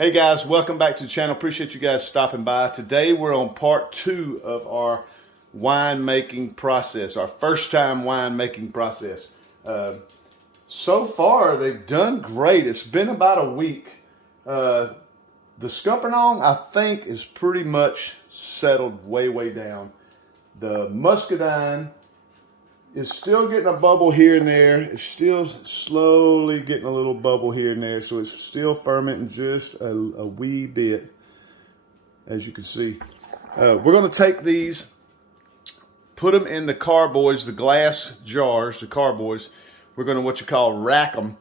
Hey guys, welcome back to the channel. Appreciate you guys stopping by. Today we're on part 2 of our wine making process, our first time wine making process. So far they've done great. It's been about a week. The scuppernong I think is pretty much settled way down. The Muscadine is still getting a bubble here and there. It's still slowly getting a little bubble here and there. So it's still fermenting just a wee bit, as you can see. We're going to take these, put them in the carboys, the glass jars, the carboys. We're going to what you call rack them.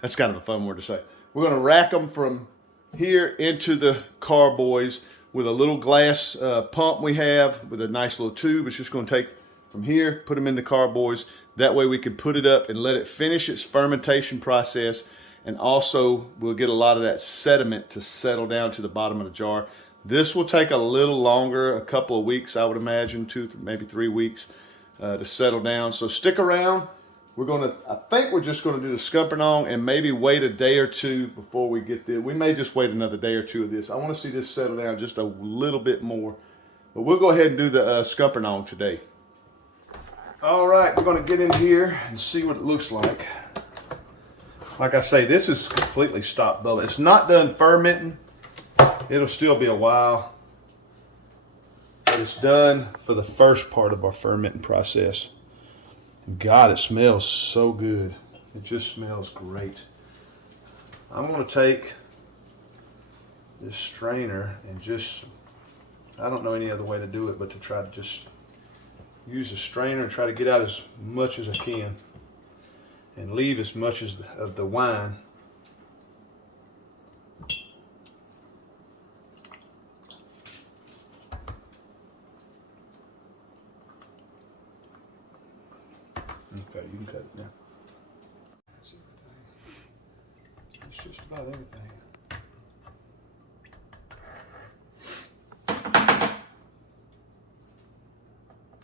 That's kind of a fun word to say. We're going to rack them from here into the carboys with a little glass pump we have with a nice little tube. It's just going to take from here, put them in the carboys. That way we can put it up and let it finish its fermentation process. And also we'll get a lot of that sediment to settle down to the bottom of the jar. This will take a little longer, a couple of weeks, I would imagine, 2, maybe 3 weeks to settle down. So stick around. I think we're just gonna do the scuppernong and maybe wait a day or two before we get there. We may just wait another day or two of this. I wanna see this settle down just a little bit more. But we'll go ahead and do the scuppernong today. All right, we're gonna get in here and see what it looks like. Like I say, this is completely stopped bubbling. It's not done fermenting. It'll still be a while. But it's done for the first part of our fermenting process. God, it smells so good. It just smells great. I'm gonna take this strainer and just, I don't know any other way to do it but to try to just use a strainer and try to get out as much as I can and leave as much of the wine. Okay, you can cut it now. That's everything. It's just about everything.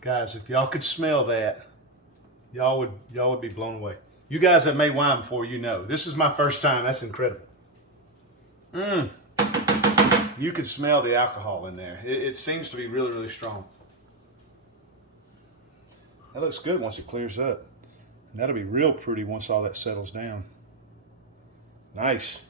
Guys, if y'all could smell that, y'all would be blown away. You guys have made wine before, you know. This is my first time. That's incredible. You can smell the alcohol in there. It seems to be really strong. That looks good once it clears up. And that'll be real pretty once all that settles down. Nice.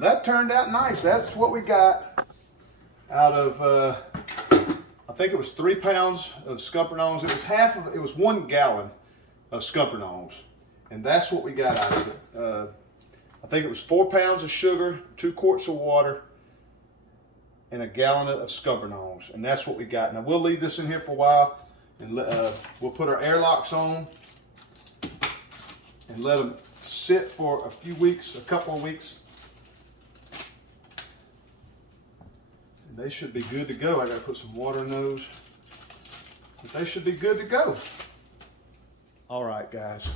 That turned out nice. That's what we got out of, I think it was 3 pounds of scuppernongs. It was 1 gallon of scuppernongs. And that's what we got out of it. I think it was 4 pounds of sugar, 2 quarts of water, and a gallon of scuppernongs. And that's what we got. Now we'll leave this in here for a while and we'll put our airlocks on and let them sit for a few weeks, a couple of weeks. They should be good to go. I gotta put some water in those, but they should be good to go. All right, guys.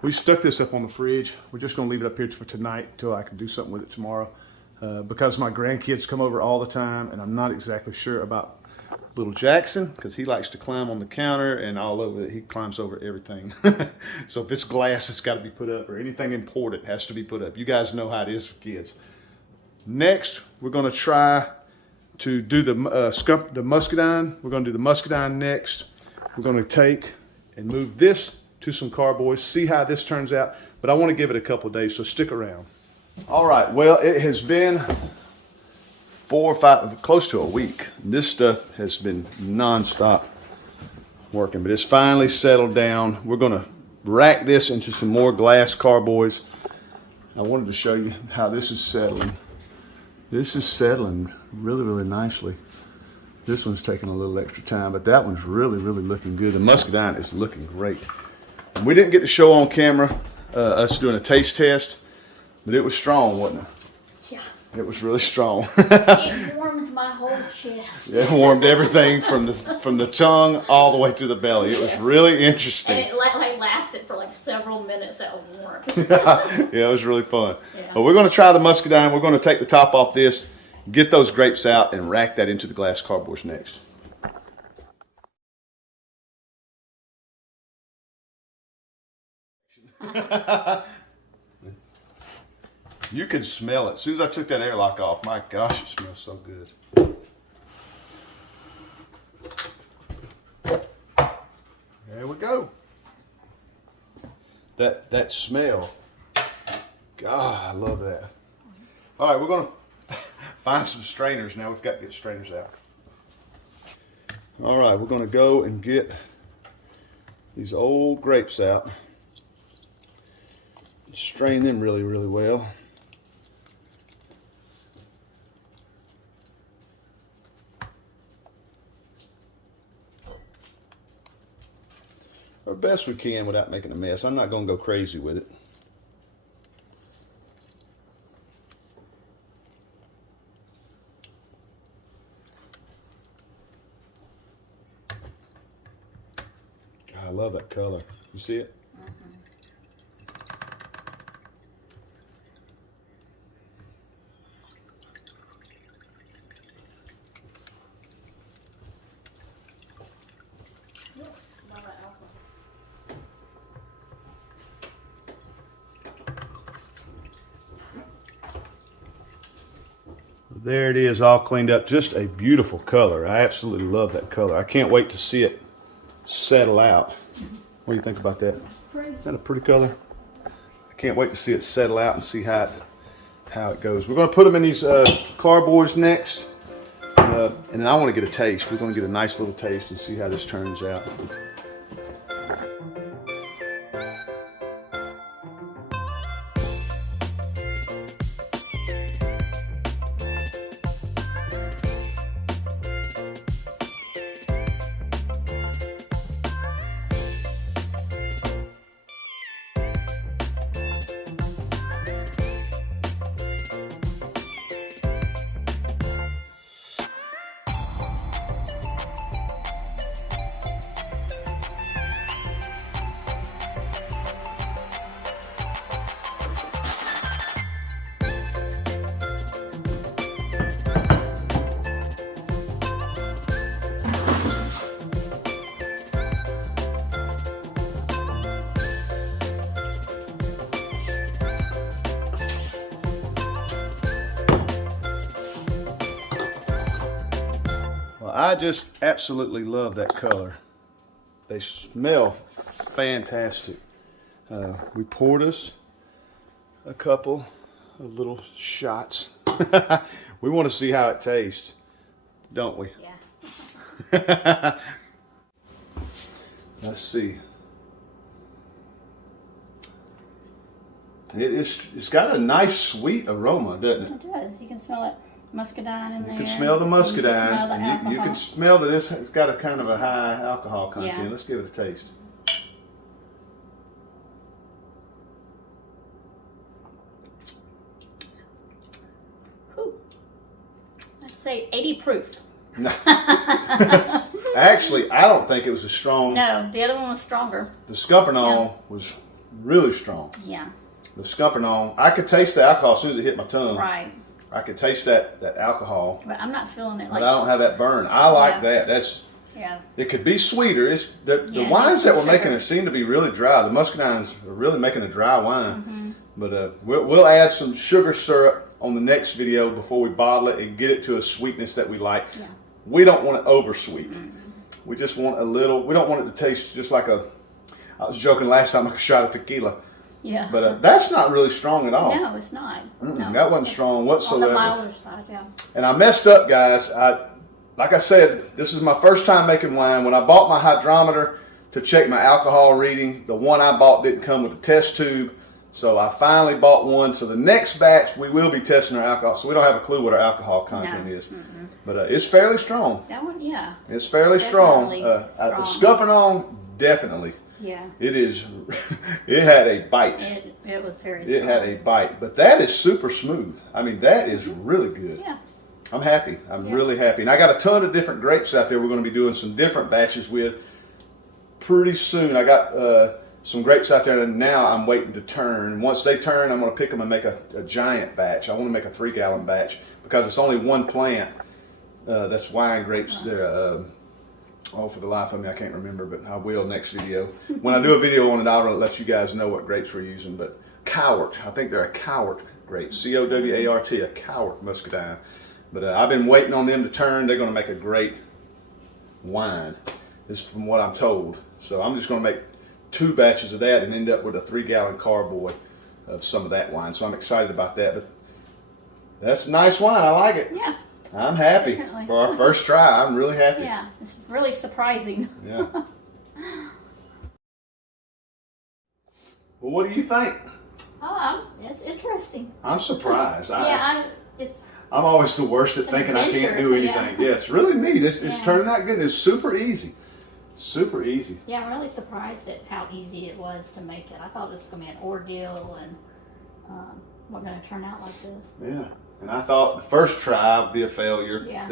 We stuck this up on the fridge. We're just gonna leave it up here for tonight until I can do something with it tomorrow. Because my grandkids come over all the time and I'm not exactly sure about little Jackson because he likes to climb on the counter and all over it. He climbs over everything. So if it's glass, it's gotta be put up, or anything important has to be put up. You guys know how it is for kids. Next, we're gonna try to do the Muscadine. We're going to do the Muscadine next. We're going to take and move this to some carboys, see how this turns out. but I want to give it a couple of days, so stick around. All right, well, it has been 4 or 5, close to a week. This stuff has been non-stop working, but it's finally settled down. We're gonna rack this into some more glass carboys. I wanted to show you how this is settling. This is settling really, really nicely. This one's taking a little extra time, but that one's really, really looking good. The Muscadine is looking great. And we didn't get to show on camera us doing a taste test, but it was strong, wasn't it? Yeah. It was really strong. It warmed my whole chest. It warmed everything from the tongue all the way to the belly. It was really interesting. And it like lasted for like several minutes. That was warm. Yeah, it was really fun. Yeah. But we're going to try the Muscadine. We're going to take the top off this, get those grapes out, and rack that into the glass carboys next. You can smell it. As soon as I took that airlock off, my gosh, it smells so good. There we go. That smell. God, I love that. All right, we're going to find some strainers now. We've got to get strainers out. All right, we're going to go and get these old grapes out. Strain them really, really well. Or best we can without making a mess. I'm not going to go crazy with it. God, I love that color. You see it? There it is, all cleaned up. Just a beautiful color. I absolutely love that color. I can't wait to see it settle out. What do you think about that? Isn't that a pretty color? I can't wait to see it settle out and see how it goes. We're going to put them in these carboys next. And then I want to get a taste. We're going to get a nice little taste and see how this turns out. I just absolutely love that color. They smell fantastic. We poured us a couple of little shots. We want to see how it tastes, don't we? Yeah. Let's see. It's got a nice sweet aroma, doesn't it? It does. You can smell it. Muscadine in there. You can smell the muscadine. You You can smell that it's got a kind of a high alcohol content. Yeah. Let's give it a taste. Whew. Let's say 80 proof. No. Actually, I don't think it was as strong. No, the other one was stronger. The scuppernong was really strong. Yeah. The scuppernong, I could taste the alcohol as soon as it hit my tongue. Right. I could taste that alcohol. But I'm not feeling it like But I don't have that burn. I like Yeah. that. That's Yeah. It could be sweeter. It's the Yeah, wines it's that we're sugar. making seem to be really dry. The muscadines are really making a dry wine. But we'll add some sugar syrup on the next video before we bottle it and get it to a sweetness that we like. Yeah. We don't want it over sweet. We just want a little. We don't want it to taste just like a. I was joking last time, like a shot of tequila. Yeah. But that's not really strong at all. No, it's not. No. That wasn't strong whatsoever. On the milder side, yeah. And I messed up, guys. Like I said, this is my first time making wine. When I bought my hydrometer to check my alcohol reading, the one I bought didn't come with a test tube. So I finally bought one. So the next batch, we will be testing our alcohol. So we don't have a clue what our alcohol content is. Mm-mm. But it's fairly strong. That one, yeah. It's fairly strong. Strong. The scuppernong, definitely. Yeah. It is. It had a bite. It was very strong. It had a bite. But that is super smooth. I mean, that is really good. Yeah. I'm happy. I'm really happy. And I got a ton of different grapes out there we're going to be doing some different batches with pretty soon. I got some grapes out there, and now I'm waiting to turn. Once they turn, I'm going to pick them and make a giant batch. I want to make a 3-gallon batch because it's only one plant that's wine grapes there. For the life of me, I can't remember, but I will next video. When I do a video on it, I'll let you guys know what grapes we're using. But Cowart, I think they're a Cowart grape, C-O-W-A-R-T, a Cowart Muscadine. But I've been waiting on them to turn. They're going to make a great wine. This is from what I'm told. So I'm just going to make 2 batches of that and end up with a 3-gallon carboy of some of that wine. So I'm excited about that. But that's a nice wine. I like it. Yeah. I'm happy. Definitely. For our first try. I'm really happy. Yeah. It's really surprising. Yeah. Well, what do you think? It's interesting. I'm surprised. Yeah, I'm always the worst at thinking I can't do anything. Yeah, it's really neat. It's turning out good. It's super easy. Super easy. Yeah, I'm really surprised at how easy it was to make it. I thought this was going to be an ordeal and wasn't going to turn out like this. Yeah, and I thought the first try would be a failure. Yeah.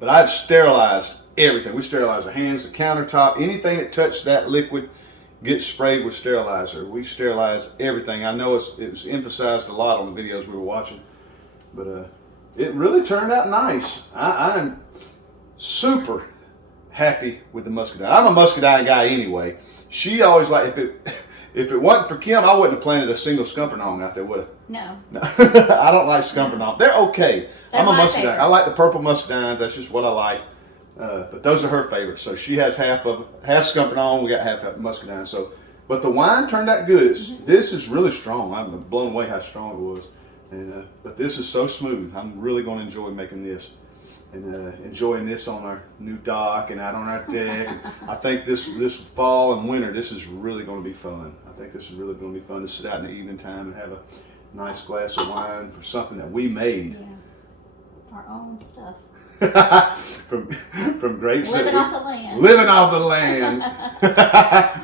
But I'd sterilized everything. We sterilized our hands, the countertop, anything that touched that liquid gets sprayed with sterilizer. We sterilized everything. I know it was emphasized a lot on the videos we were watching. But it really turned out nice. I'm super happy with the Muscadine. I'm a Muscadine guy anyway. She always if it wasn't for Kim, I wouldn't have planted a single scuppernong out there, would I? No. I don't like scuppernong. They're okay. I'm a Muscadine. Favorite. I like the purple Muscadines. That's just what I like. But those are her favorites. So she has half scuppernong. We got half Muscadine. So, but the wine turned out good. This is really strong. I'm blown away how strong it was. And but this is so smooth. I'm really going to enjoy making this and enjoying this on our new dock and out on our deck. I think this fall and winter, this is really going to be fun. I think this is really going to be fun to sit out in the evening time and have a nice glass of wine for something that we made. Yeah, our own stuff. from grapes. Living off the land. Living off the land.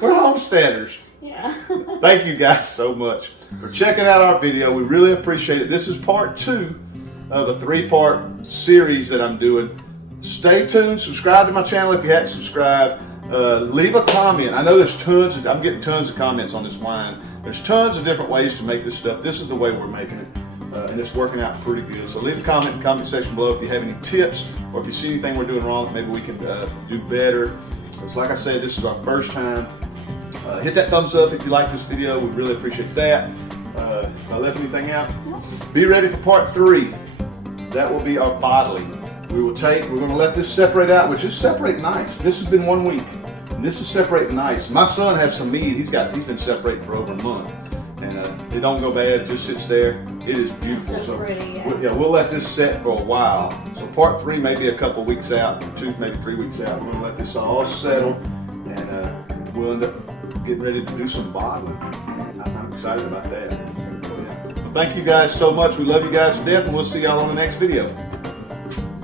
We're homesteaders. Yeah. Thank you guys so much for checking out our video. We really appreciate it. This is part 2 of a 3-part series that I'm doing. Stay tuned. Subscribe to my channel if you hadn't subscribed. Leave a comment. I know I'm getting tons of comments on this wine. There's tons of different ways to make this stuff. This is the way we're making it. And it's working out pretty good. So leave a comment in the comment section below if you have any tips or if you see anything we're doing wrong that maybe we can do better. Because like I said, this is our first time. Hit that thumbs up if you like this video. We really appreciate that. If I left anything out, be ready for part 3. That will be our bottling. We're going to let this separate out, which is separate nice. This has been 1 week. And this is separating nice. My son has some mead. He's been separating for over a month. And it don't go bad, it just sits there. It is beautiful. So pretty, we'll let this set for a while. So part 3 may be a couple weeks out, 2, maybe 3 weeks out. We're gonna let this all settle, and we'll end up getting ready to do some bottling. I'm excited about that. Well, thank you guys so much. We love you guys to death, and we'll see y'all on the next video.